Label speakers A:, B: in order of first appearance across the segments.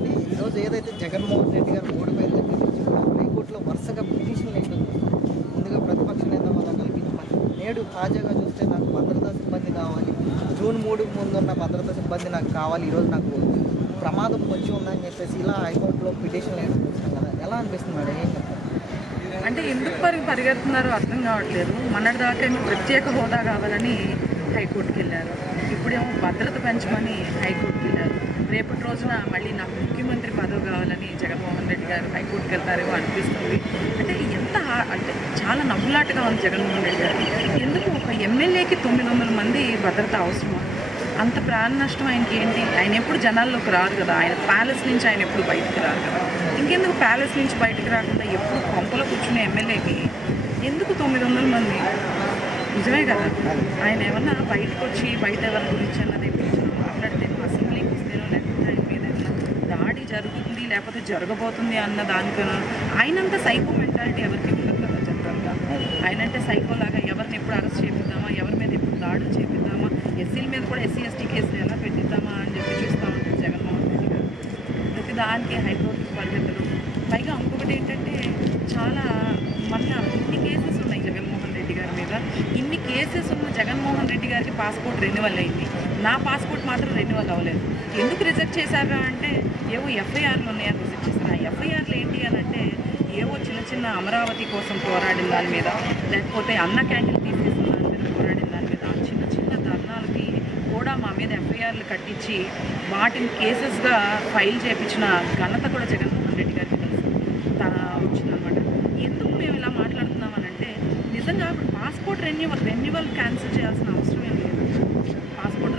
A: అండి ఈరోజు ఏదైతే జగన్మోహన్ రెడ్డి గారు ఓడిపోయిన దగ్గర నుంచి హైకోర్టులో వరుసగా పిటిషన్లు వేయడం ముందుగా ప్రతిపక్ష నేత హోదా కల్పించమని. నేడు తాజాగా చూస్తే నాకు భద్రతా సిబ్బంది కావాలి. జూన్ మూడు ముందున్న భద్రతా సిబ్బంది నాకు కావాలి ఈరోజు నాకు ప్రమాదం వచ్చి ఉందని చెప్పేసి ఇలా హైకోర్టులో పిటిషన్లు వేయడం చూస్తాం కదా. ఎలా అనిపిస్తుంది మేడం? ఏం చెప్తారు?
B: అంటే ఎందుకు పరి పరిగెడుతున్నారో అర్థం కావట్లేదు. మొన్నటిదాకా ఏమో ప్రత్యేక హోదా కావాలని హైకోర్టుకి వెళ్ళారు. ఇప్పుడేమో భద్రత పెంచమని హైకోర్టుకి వెళ్ళారు. రేపటి రోజున మళ్ళీ నాకు ముఖ్యమంత్రి పదవి కావాలని జగన్మోహన్ రెడ్డి గారు హైకోర్టుకి వెళ్తారేమో అనిపిస్తుంది. అంటే ఎంత అంటే చాలా నవ్వులాటగా ఉంది జగన్మోహన్ రెడ్డి గారు. ఎందుకు ఒక ఎమ్మెల్యేకి తొమ్మిది వందల మంది భద్రత అవసరమా? అంత ప్రాణ నష్టం ఆయనకి ఏంటి? ఆయన ఎప్పుడు జనాల్లోకి రారు కదా. ఆయన ప్యాలెస్ నుంచి ఆయన ఎప్పుడు బయటకు రారు కదా. ఇంకెందుకు ప్యాలెస్ నుంచి బయటకు రాకుండా ఎప్పుడు కొంపలో కూర్చునే ఎమ్మెల్యేకి? ఎందుకు తొమ్మిది వందల మంది? నిజమే కదా? ఆయన ఏమన్నా బయటకు వచ్చి బయట ఎవరి గురించి అన్నది గురించి మాట్లాడితే అసెంబ్లీకి వస్తేనో లేకపోతే ఆయన మీద దాడి జరుగుతుంది లేకపోతే జరగబోతుంది అన్న దానికన్నా ఆయనంత సైకో మెంటాలిటీ ఎవరికి ఉండదు కదా జనరల్గా ఆయనంటే సైకోలాగా ఎవరిని ఎప్పుడు అరెస్ట్ చేపిద్దామా ఎవరి మీద ఎప్పుడు దాడులు చేపిద్దామా ఎస్సీల మీద కూడా ఎస్సీ ఎస్టీ కేసులు ఎలా పెట్టిద్దామా అని చెప్పి చూస్తూ ఉంటారు జగన్మోహన్ రెడ్డి గారు. ప్రతి దానికి హైకోర్టు పరిగెత్తడం పైగా ఇంకొకటి ఏంటంటే చాలా మన ఇన్ని కేసెస్ ఉన్నాయి జగన్మోహన్ రెడ్డి గారి మీద ఇన్ని కేసెస్ ఉన్న జగన్మోహన్ రెడ్డి గారికి పాస్పోర్ట్ రెన్యువల్ అయింది. నా పాస్పోర్ట్ మాత్రం రెన్యువల్ అవ్వలేదు. ఎందుకు రిజెక్ట్ చేశారు అంటే ఏవో ఎఫ్ఐఆర్లు ఉన్నాయని రిజెక్ట్ చేశారు. ఆ ఎఫ్ఐఆర్లు ఏంటి అని అంటే ఏవో చిన్న చిన్న అమరావతి కోసం పోరాడిన దాని మీద లేకపోతే అన్న క్యాంటీన్ తీసేసిన దాని మీద పోరాడిన దాని మీద చిన్న చిన్న ధర్నాలకి కూడా మా మీద ఎఫ్ఐఆర్లు కట్టించి వాటిని కేసెస్గా ఫైల్ చేయించిన ఘనత కూడా జగన్ రెడ్డి గారికి తెలుసు తన వచ్చిందనమాట ఎందుకు మేము ఇలా మాట్లాడుతున్నామనంటే నిజంగా ఇప్పుడు పాస్పోర్ట్ రెన్యువల్ రెన్యువల్ క్యాన్సిల్ చేయాల్సిన అవసరం ఏం లేదు. పాస్పోర్ట్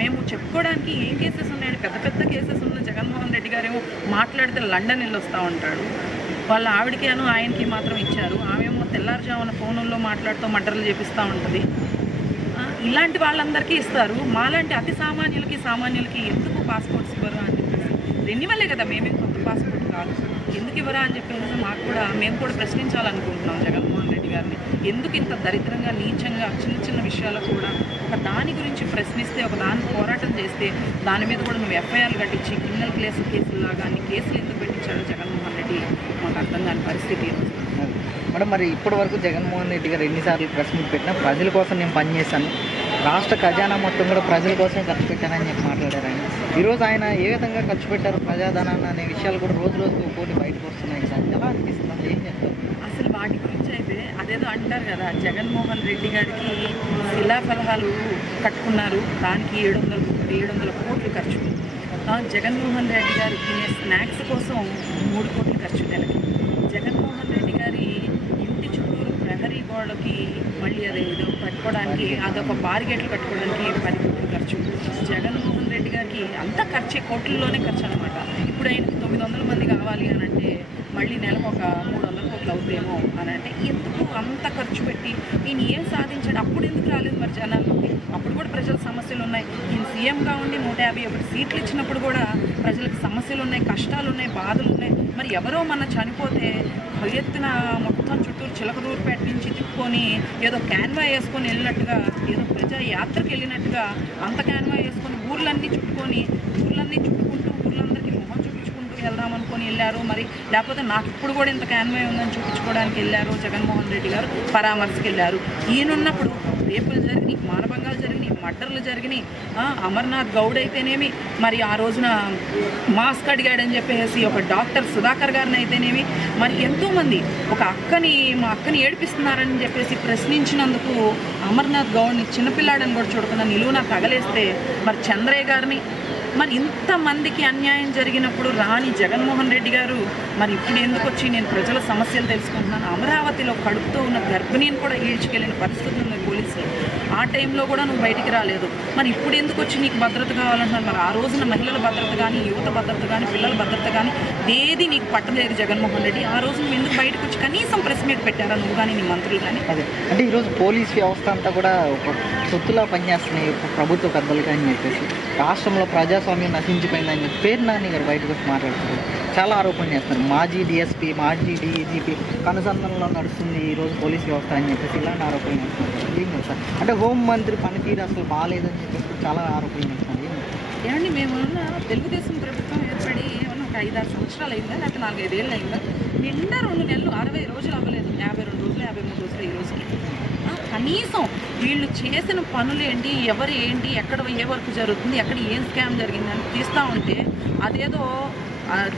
B: మేము చెప్పుకోవడానికి ఏం కేసెస్ ఉన్నాయని పెద్ద పెద్ద కేసెస్ ఉన్న జగన్మోహన్ రెడ్డి గారేమో మాట్లాడితే లండన్ వెళ్ళి వస్తూ ఉంటాడు. వాళ్ళ ఆవిడకేను ఆయనకి మాత్రం ఇచ్చారు. ఆమెమో తెల్లారుజామున ఫోనుల్లో మాట్లాడుతూ మర్డర్లు చేపిస్తూ ఉంటుంది. ఇలాంటి వాళ్ళందరికీ ఇస్తారు. మాలాంటి అతి సామాన్యులకి సామాన్యులకి ఎందుకు పాస్పోర్ట్స్ ఇవ్వరు అని చెప్పేసి. రెన్యువలే కదా మేమేం కొత్త పాస్పోర్ట్ కాదు. ఎందుకు ఇవ్వరా అని చెప్పేసి మాకు కూడా మేము కూడా ప్రశ్నించాలనుకుంటున్నాం జగన్మోహన్ రెడ్డి గారిని. ఎందుకు ఇంత దరిద్రంగా నీచంగా చిన్న చిన్న విషయాలు కూడా ఒక దాని గురించి ప్రశ్నిస్తే ఒక దాని పోరాటం చేస్తే దాని మీద కూడా నువ్వు ఎఫ్ఐఆర్లు కట్టించి క్రిమినల్ కేసు కేసులాగా అన్ని కేసులు ఎందుకు పెట్టించాడో జగన్మోహన్ రెడ్డి మాకు అర్థం కాని పరిస్థితి
A: మేడం మరి ఇప్పటి వరకు జగన్మోహన్ రెడ్డి గారు ఎన్నిసార్లు ప్రెస్ మీట్ పెట్టినా ప్రజల కోసం నేను పనిచేశాను. రాష్ట్ర ఖజానా మొత్తం కూడా ప్రజల కోసమే ఖర్చు పెట్టానని చెప్పి మాట్లాడారు ఆయన. ఈరోజు ఆయన ఏ విధంగా ఖర్చు పెట్టారు ప్రజాధనాన్ని అనే విషయాలు కూడా రోజు రోజు ఒక్కోటి బయటకు వస్తున్నాయి. సార్ ఎలా అనిపిస్తుంది? ఏం చెప్తారు?
B: అసలు వాటి గురించి అయితే అదేదో అంటారు కదా జగన్మోహన్ రెడ్డి గారికి శిలాఫలహాలు కట్టుకున్నారు. దానికి ఏడు వందల ఏడు వందల కోట్లు ఖర్చు. జగన్మోహన్ రెడ్డి గారు తినే స్నాక్స్ కోసం మూడు కోట్లు ఖర్చు నెలకి జగన్మోహన్ రెడ్డి గారి ఇంటి చుట్టూరు ప్రహరీ గోడకి మళ్ళీ అది ఏదో కట్టుకోవడానికి అదొక బారిగేట్లు కట్టుకోవడానికి పది కోట్లు ఖర్చు. జగన్మోహన్ రెడ్డి గారికి అంత ఖర్చే కోట్లలోనే ఖర్చు అనమాట ఇప్పుడు ఆయనకి తొమ్మిది వందల మంది కావాలి అని అంటే మళ్ళీ నెలకు ఒక మూడు వందల కోట్లు అవుతుందేమో అని అంటే ఎందుకు అంత ఖర్చు పెట్టి? ఈయన ఏం సాధించాడు అప్పుడు ఎందుకు రాలేదు మరి జనాల్లోకి? అప్పుడు కూడా ప్రజల సమస్యలు ఉన్నాయి. ఈయన సీఎంగా ఉండి నూట యాభై ఒకటి సీట్లు ఇచ్చినప్పుడు కూడా ప్రజలకు సమస్యలు ఉన్నాయి కష్టాలు ఉన్నాయి బాధలు ఉన్నాయి. మరి ఎవరో మన చనిపోతే ఎత్తున మొత్తం చుట్టూరు చిలకదూరు నుంచి వేసుకొని ఏదో క్యాన్వా వేసుకొని వెళ్ళినట్టుగా ఏదో ప్రజా యాత్రకు వెళ్ళినట్టుగా అంత క్యాన్వా వేసుకొని ఊర్లన్నీ చుట్టుకొని ఊర్లన్నీ చుట్టుకుంటూ ఊర్లందరికీ మొహం చూపించుకుంటూ వెళ్దాం అనుకొని వెళ్ళారు. మరి లేకపోతే నాకు ఇప్పుడు కూడా ఇంత క్యాన్వా ఉందని చూపించుకోవడానికి వెళ్ళారు జగన్మోహన్ రెడ్డి గారు పరామర్శకు వెళ్ళారు. ఈయనున్నప్పుడు రేపు జరిగినాయి మానభంగాలు మర్డర్లు జరిగినాయి. అమర్నాథ్ గౌడ్ అయితేనేమి మరి ఆ రోజున మాస్క్ అడిగాడని చెప్పేసి ఒక డాక్టర్ సుధాకర్ గారిని అయితేనేమి మరి ఎంతోమంది ఒక అక్కని మా అక్కని ఏడిపిస్తున్నారని చెప్పేసి ప్రశ్నించినందుకు అమర్నాథ్ గౌడ్ని చిన్నపిల్లాడని కూడా చూడకుండా నిలువున తగలేస్తే మరి చంద్రయ్య గారిని మరి ఇంతమందికి అన్యాయం జరిగినప్పుడు రాని జగన్మోహన్ రెడ్డి గారు మరి ఇప్పుడు ఎందుకు వచ్చి నేను ప్రజల సమస్యలు తెలుసుకుంటున్నాను? అమరావతిలో కడుపుతో ఉన్న గర్భిణిని కూడా ఈడ్చుకెళ్ళిన పరిస్థితి ఉంది పోలీసులు ఆ టైంలో కూడా నువ్వు బయటికి రాలేదు. మరి ఇప్పుడు ఎందుకు వచ్చి నీకు భద్రత కావాలంటున్నారు? మరి ఆ రోజున మహిళల భద్రత కానీ యువత భద్రత కానీ పిల్లల భద్రత కానీ ఏది నీకు పట్టలేదు జగన్మోహన్ రెడ్డి. ఆ రోజు నువ్వు ఎందుకు బయటకు వచ్చి కనీసం ప్రెస్ మీట్ పెట్టారా? నువ్వు కానీ నీ మంత్రులు కానీ
A: అదే. అంటే ఈరోజు పోలీస్ వ్యవస్థ అంతా కూడా ఒక సొత్తులా పనిచేస్తున్నాయి. ఒక ప్రభుత్వ పెద్దలు కానీ చెప్పేసి. రాష్ట్రంలో ప్రజాస్వామ్యం నశించిపోయిందని చెప్పి పేరు నాని గారు బయటకు వచ్చి మాట్లాడుతున్నారు. చాలా ఆరోపణలు చేస్తున్నారు. మాజీ డిఎస్పీ మాజీ డీజీపీ కనుసంధానంలో నడుస్తుంది ఈరోజు పోలీస్ వ్యవస్థ అని చెప్పేసి ఇలాంటి ఆరోపణలు చేస్తున్నారు. ఏం అంటే హోం మంత్రి పనితీరు అసలు బాగాలేదని చెప్పేసి చాలా ఆరోపణలు చేస్తున్నారు.
B: ఏమండి మేము తెలుగుదేశం ప్రభుత్వం ఏర్పడి ఏమన్నా ఐదారు సంవత్సరాలు అయిందా? లేకపోతే నాలుగైదేళ్ళు అయిందా? నిండా రెండు నెలలు అరవై రోజులు అవ్వలేదు. యాభై రెండు రోజులు యాభై మూడు రోజులు ఈ రోజుకి. కనీసం వీళ్ళు చేసిన పనులు ఏంటి ఎవరు ఏంటి ఎక్కడ ఏ వర్క్ జరుగుతుంది ఎక్కడ ఏం స్కామ్ జరిగిందని తీస్తూ ఉంటే అదేదో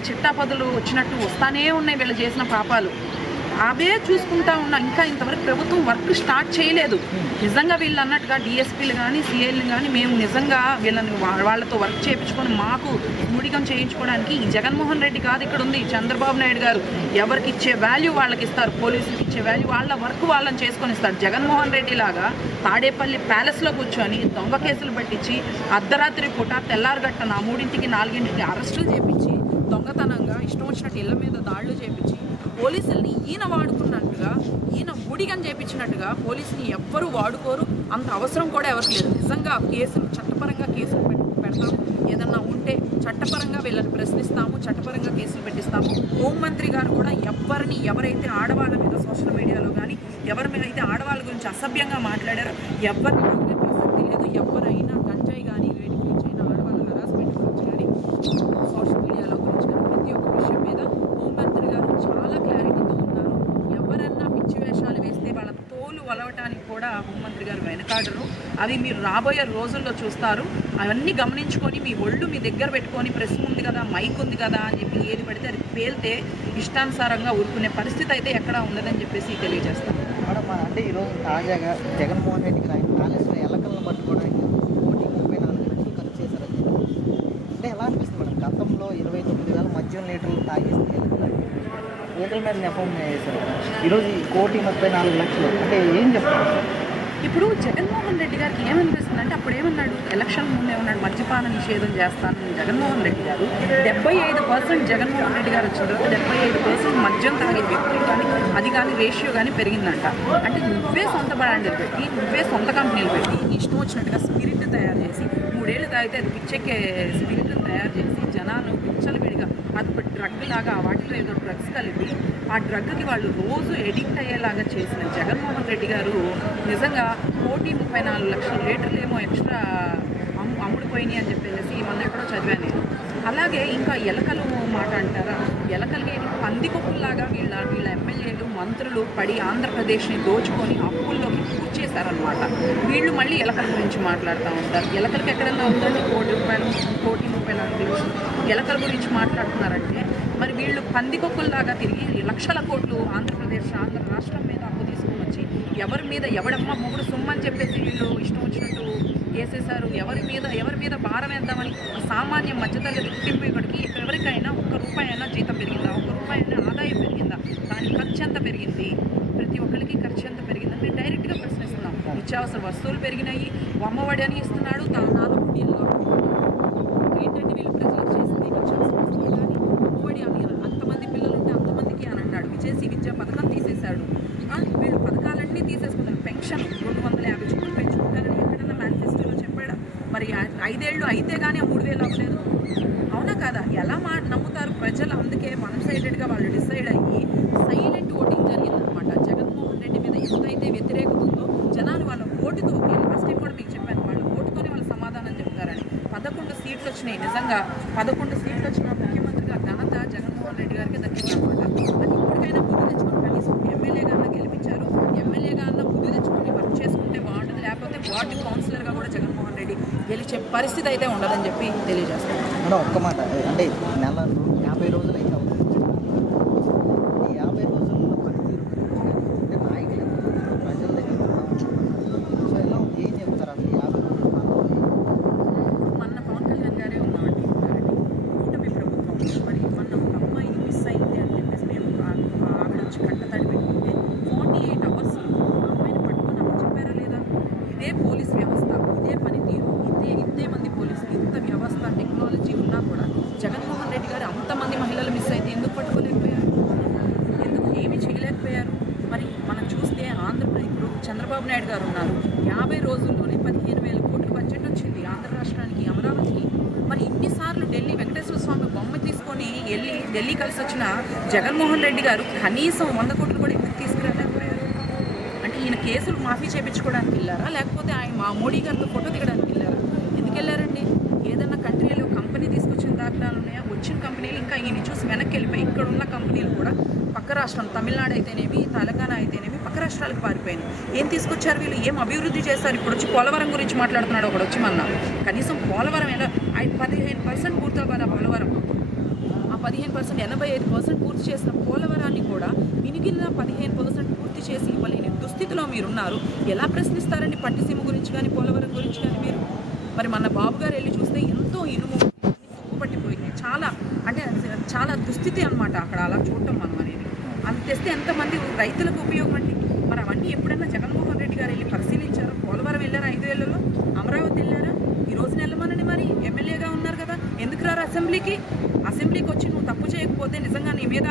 B: చిట్టాపదులు వచ్చినట్టు వస్తానే ఉన్నాయి వీళ్ళు చేసిన పాపాలు. అవే చూసుకుంటా ఉన్నా ఇంకా ఇంతవరకు ప్రభుత్వం వర్క్ స్టార్ట్ చేయలేదు. నిజంగా వీళ్ళు అన్నట్టుగా డిఎస్పీలు కానీ సిఐలు కానీ మేము నిజంగా వీళ్ళని వాళ్ళతో వర్క్ చేయించుకొని మాకు మూడిగం చేయించుకోవడానికి ఈ జగన్మోహన్ రెడ్డి కాదు ఇక్కడ ఉంది చంద్రబాబు నాయుడు గారు. ఎవరికి ఇచ్చే వాల్యూ వాళ్ళకి ఇస్తారు పోలీసులకి ఇచ్చే వాల్యూ వాళ్ళ వర్క్ వాళ్ళని చేసుకొని ఇస్తారు. జగన్మోహన్ రెడ్డి లాగా తాడేపల్లి ప్యాలెస్లో కూర్చొని దొంగ కేసులు పట్టించి అర్ధరాత్రి పూట తెల్లారగట్టన మూడింటికి నాలుగింటికి అరెస్టులు చేపించి దొంగతనంగా ఇష్టం వచ్చినట్టు ఇళ్ళ మీద దాడులు చేపించి పోలీసుల్ని ఈయన వాడుకున్నట్టుగా ఈయన ఊడిగని చేపించినట్టుగా పోలీసుని ఎవ్వరూ వాడుకోరు. అంత అవసరం కూడా ఎవరికి లేదు. నిజంగా కేసులు చట్టపరంగా కేసులు పెడతాం ఏదన్నా ఉంటే చట్టపరంగా వీళ్ళని ప్రశ్నిస్తాము చట్టపరంగా కేసులు పెట్టిస్తాము. హోంమంత్రి గారు కూడా ఎవరిని ఎవరైతే ఆడవాళ్ళ మీద సోషల్ మీడియాలో కానీ ఎవరి మీద అయితే ఆడవాళ్ళ గురించి అసభ్యంగా మాట్లాడారో ఎవరిని ప్రసక్తి లేదు. ఎవరైనా గంజాయి కానీ వేటి గురించి అయినా ఆడవాళ్ళ హరాస్మెంట్ గురించి కానీ సోషల్ మీడియాలో గురించి కానీ ప్రతి ఒక్క విషయం మీద హోంమంత్రి గారు చాలా క్లారిటీతో ఉన్నారు ఎవరన్నా పిచ్చి వేషాలు వేస్తే వాళ్ళ తోలు వలవటానికి కూడా హోంమంత్రి మాట్లాడరు అవి మీరు రాబోయే రోజుల్లో చూస్తారు. అవన్నీ గమనించుకొని మీ ఒళ్ళు మీ దగ్గర పెట్టుకొని ప్రెస్ ఉంది కదా మైక్ ఉంది కదా అని చెప్పి ఏది పడితే అది పేలితే ఇష్టానుసారంగా ఊరుకునే పరిస్థితి అయితే ఎక్కడ ఉండదని చెప్పేసి తెలియజేస్తాను.
A: మేడం అంటే ఈరోజు తాజాగా జగన్మోహన్ రెడ్డికి గారు ఆయన ప్యాలెస్లో ఎలకలను పట్టుకోవడానికి కోటి ముప్పై నాలుగు లక్షలు ఖర్చు చేశారని చెప్పి. అంటే ఎలా అనిపిస్తుంది మేడం? గతంలో ఇరవై తొమ్మిది వేల మద్యం లీటర్లు తాగేస్తే ఎలకలు లీటర్ల మీద నెపం చేశారు ఈరోజు కోటి ముప్పై నాలుగు లక్షలు. అంటే ఏం చెప్తారు?
B: ఇప్పుడు జగన్మోహన్ రెడ్డి గారికి ఏమనిపిస్తుంది అంటే అప్పుడు ఏమన్నాడు? ఎలక్షన్ ముందు ఏమన్నాడు మద్యపాన నిషేధం చేస్తానని జగన్మోహన్ రెడ్డి గారు. డెబ్బై ఐదు పర్సెంట్ జగన్మోహన్ రెడ్డి గారు వచ్చిన తర్వాత డెబ్బై ఐదు పర్సెంట్ మద్యం తాగే వ్యక్తులు కానీ అది కానీ రేషియో కానీ పెరిగిందంట. అంటే నువ్వే సొంత బ్రాండ్లు పెట్టి నువ్వే సొంత కంపెనీలు పెట్టి ఇష్టం వచ్చినట్టుగా స్పిరిట్ తయారు చేసి మూడేళ్ళు తాగితే అది పిచ్చెక్కే స్పిరిట్ తయారు చేసి జనాలు పిచ్చలు విడిగా అది డ్రగ్ లాగా వాటిలో ఏదో డ్రగ్స్ కలిపి ఆ డ్రగ్కి వాళ్ళు రోజు ఎడిక్ట్ అయ్యేలాగా చేసిన జగన్మోహన్ రెడ్డి గారు నిజంగా కోటి ముప్పై నాలుగు లక్షల లీటర్లు ఏమో ఎక్స్ట్రా అమ్ము అమ్ముడుపోయినాయి అని చెప్పేసి మొన్న ఎక్కడో చదివాను నేను. అలాగే ఇంకా ఎలకలు మాట అంటారా? ఎలకలకి పందికొక్కుల్లాగా వీళ్ళ వీళ్ళ ఎమ్మెల్యేలు మంత్రులు పడి ఆంధ్రప్రదేశ్ని దోచుకొని అప్పుల్లోకి కూర్చేశారనమాట వీళ్ళు మళ్ళీ ఎలకల గురించి మాట్లాడుతూ ఉంటారు. ఎలకలకి ఎక్కడన్నా ఉందండి కోటి రూపాయలు కోటి ముప్పై నాలుగు లక్షలు. ఎలకల గురించి మాట్లాడుతున్నారంటే మరి వీళ్ళు పందికొక్కుల్లాగా తిరిగి లక్షల కోట్లు ఆంధ్రప్రదేశ్ ఆంధ్ర రాష్ట్రం మీద అప్పు తీసుకొని వచ్చి ఎవరి మీద ఎవడమ్మ మొగుడు సొమ్మని చెప్పేసి వీళ్ళు ఇష్టం వచ్చినట్టు వేసేసారు ఎవరి మీద ఎవరి మీద భారం వేద్దామని సామాన్య మధ్యతరగతి గుర్తింపు ఇక్కడికి ఎవరికైనా ఒక్క రూపాయి అయినా జీతం పెరిగిందా? ఒక్క రూపాయి అయినా ఆదాయం పెరిగిందా? దాని ఖర్చు ఎంత పెరిగింది? ప్రతి ఒక్కరికి ఖర్చు ఎంత పెరిగిందని మేము డైరెక్ట్గా ప్రశ్నిస్తున్నాం. నిత్యావసర వస్తువులు పెరిగినాయి అమ్మఒడి అని ఇస్తున్నాడు తా- నాలుగు పుణ్యంలో ఏంటంటే వీళ్ళు ప్రజలకు చేసింది నిత్యావసర వస్తువులు కానీ అమ్మఒడి అని అంతమంది పిల్లలు ఉంటే అంతమందికి అని అన్నాడు విజేసి విద్యా పథకం తీసేశాడు ఆ, వీళ్ళు పథకాలన్నీ తీసేసుకున్నారు పెన్షన్ రెండు వందల యాభై చొప్పులు పెంచుకుంటారని ఎక్కడన్నా మేనిఫెస్టోలో చెప్పాడా మరి ఆ- ఐదేళ్ళు అయితే కానీ ఆ మూడు వేలు అవ్వలేదు. అవునా కాదా? ఎలా మా నమ్ముతారు ప్రజలు? అందుకే వన్ సైడెడ్గా వాళ్ళు డిసైడ్ అయ్యి సైలెంట్ ఓటింగ్ జరిగిందనమాట జగన్మోహన్ రెడ్డి మీద ఎంతైతే వ్యతిరేకత ఉందో జనాలు వాళ్ళ ఓటుతో నేను ఫస్ట్ టైం కూడా మీకు చెప్పాను వాళ్ళ ఓటుతోనే వాళ్ళు సమాధానం చెప్తారని. పదకొండు సీట్లు వచ్చినాయి. నిజంగా పదకొండు సీట్లు వచ్చిన ముఖ్యమంత్రిగా ఘనత జగన్మోహన్ రెడ్డి గారికి దక్కిందనమాట అది ఇప్పటికైనా బుద్ధి తెచ్చుకొని కనీసం ఎమ్మెల్యేగా గెలిపించారు. ఎమ్మెల్యేగా అన్న బుద్ధి తెచ్చుకొని వర్క్ చేసుకుంటే బాగుంటుంది లేకపోతే వార్డు కౌన్సిలర్గా కూడా జగన్మోహన్ రెడ్డి గెలిచే పరిస్థితి అయితే ఉండదని చెప్పి తెలియజేస్తాను.
A: ఒక్క మాట. అంటే నెల రో- యాభై రోజులు అయితే అవుతుంది ఈ యాభై రోజుల్లో పనితీరు గురించి కానీ అంటే నాయకులు ఎంత ప్రజల దగ్గర ఎంత ఉన్నారు? సో ఎలా ఉంది? ఏం చెప్తారు అసలు యాభై రోజులు పాలనలో?
B: మొన్న పవన్ కళ్యాణ్ గారే ఉన్నామండి ఉన్నారండి కూటమి ప్రభుత్వం మరి మొన్న ఒక అమ్మాయి మిస్ అయింది అని చెప్పేసి మేము ఆ- ఆ ఆవిడ వచ్చి కట్టతడి పెట్టుకుంటే ఫార్టీ ఎయిట్ అవర్స్ అమ్మాయిని పట్టుకొని అమ్మ చెప్పారా లేదా ఇదే పోలీస్ వ్యవస్థ ఇదే పనితీరు ఇదే ఇంతే మంది పోలీసులు ఇంత వ్యవస్థ టెక్నాలజీ ఉన్నా కూడా జగన్మోహన్ రెడ్డి గారు అంతమంది మహిళలు మిస్ అయితే ఎందుకు పట్టుకోలేకపోయారు ఎందుకు ఏమీ చేయలేకపోయారు మరి మనం చూస్తే ఆంధ్రప్రదేశ్ ఇప్పుడు చంద్రబాబు నాయుడు గారు ఉన్నారు యాభై రోజుల్లోనే పదిహేను వేల కోట్ల బడ్జెట్ వచ్చింది ఆంధ్ర రాష్ట్రానికి అమరావతికి మరి ఇన్నిసార్లు ఢిల్లీ వెంకటేశ్వర స్వామి బొమ్మ తీసుకొని వెళ్ళి ఢిల్లీ కలిసి వచ్చిన జగన్మోహన్ రెడ్డి గారు కనీసం వంద కోట్లు కూడా ఎందుకు తీసుకురాలేకపోయారు? అంటే ఈయన కేసులు మాఫీ చేయించుకోవడానికి వెళ్ళారా? లేకపోతే ఆయన మా మోడీ గారితో ఫోటో దిగడానికి వెళ్ళారా? ఎందుకు వెళ్ళారండి? ఏదన్నా కంట్రీలో కంపెనీ తీసుకొచ్చిన దాఖలాలు ఉన్నాయా? వచ్చిన కంపెనీలు ఇంకా ఈయన చూసి వెనక్కి వెళ్ళిపోయి ఇక్కడ ఉన్న కంపెనీలు కూడా పక్క రాష్ట్రం తమిళనాడు అయితేనేమి తెలంగాణ అయితేనేమి పక్క రాష్ట్రాలకు పారిపోయింది ఏం తీసుకొచ్చారు వీళ్ళు? ఏం అభివృద్ధి చేశారు? ఇప్పుడు వచ్చి పోలవరం గురించి మాట్లాడుతున్నాడు. ఒకడు వచ్చి మన కనీసం పోలవరం ఎలా? ఆయన పదిహేను పర్సెంట్ పూర్తవ్వాలి ఆ పోలవరం. పదిహేను పర్సెంట్ ఎనభై ఐదు పర్సెంట్ పూర్తి చేసిన పోలవరాన్ని కూడా మిగిలిన పదిహేను పర్సెంట్ పూర్తి చేసి ఇవ్వలేని దుస్థితిలో మీరున్నారు. ఎలా ప్రశ్నిస్తారండి పట్టిసీమ గురించి కానీ పోలవరం గురించి కానీ మీరు? మరి మన బాబు గారు వెళ్ళి చూస్తే ఎంతో ఇనుము పట్టిపోయింది. చాలా అంటే చాలా దుస్థితి అనమాట అక్కడ అలా చూడటం మనం అనేది. అంత తెస్తే ఎంతమంది రైతులకు ఉపయోగం అండి? మరి అవన్నీ ఎప్పుడైనా జగన్మోహన్ రెడ్డి గారు వెళ్ళి పరిశీలించారు? పోలవరం వెళ్ళారా ఐదు వేలలో? అమరావతి వెళ్ళారా? ఈ రోజున వెళ్ళమనని మరి. ఎమ్మెల్యేగా ఉన్నారు కదా. ఎందుకు రారు అసెంబ్లీకి? లేకపోతే నిజంగా నీ మీద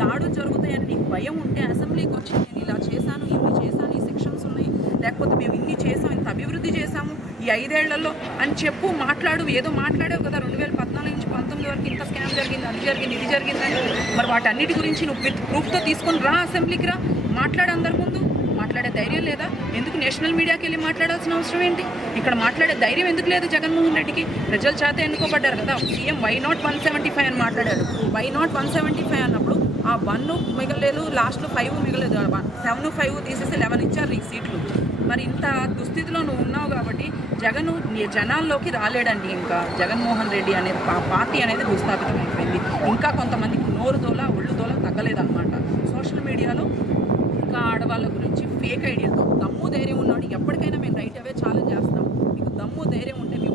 B: దాడులు జరుగుతాయని నీకు భయం ఉంటే అసెంబ్లీకి వచ్చి నేను ఇలా చేశాను ఇవి చేశాను ఈ సెక్షన్స్ ఉన్నాయి. లేకపోతే మేము ఇన్ని చేసాం ఇంత అభివృద్ధి చేశాము ఈ ఐదేళ్ళలో అని చెప్పు మాట్లాడు ఏదో మాట్లాడావు కదా రెండు వేల పద్నాలుగు నుంచి పంతొమ్మిది వరకు ఇంత స్కామ్ జరిగింది అది జరిగింది ఇది జరిగిందని మరి వాటన్నిటి గురించి నువ్వు విత్ ప్రూఫ్తో తీసుకొని రా అసెంబ్లీకి రా. మాట్లాడు అందరి ముందు. మాట్లాడే ధైర్యం లేదా? ఎందుకు నేషనల్ మీడియాకి వెళ్ళి మాట్లాడాల్సిన అవసరం ఏంటి? ఇక్కడ మాట్లాడే ధైర్యం ఎందుకు లేదు జగన్మోహన్ రెడ్డికి? ప్రజల చేత ఎన్నుకోబడ్డారు కదా. CM why not one seventy five అని మాట్లాడారు. Why not one seventy five అన్నప్పుడు ఆ వన్ మిగలేదు లాస్ట్లో ఫైవ్ మిగలేదు. సెవెన్ ఫైవ్ తీసేసి లెవెన్ ఇచ్చారు ఈ సీట్లు. మరి ఇంత దుస్థితిలో నువ్వు ఉన్నావు కాబట్టి జగన్ జనాల్లోకి రాలేడండి ఇంకా. జగన్మోహన్ రెడ్డి అనే పా- పార్టీ అనేది భూస్థాపితం అయిపోయింది. ఇంకా కొంతమంది నోరు తోల ఒళ్ళు తోల తగ్గలేదన్నమాట. సోషల్ మీడియాలో ఇంకా ఆడవాళ్ళ ఫేక్ ఐడియాతో దమ్ము ధైర్యం ఉన్నాడు ఎప్పటికైనా మేము రైట్ అవే ఛాలెంజ్ చేస్తాం. మీకు దమ్ము ధైర్యం ఉంటే మేము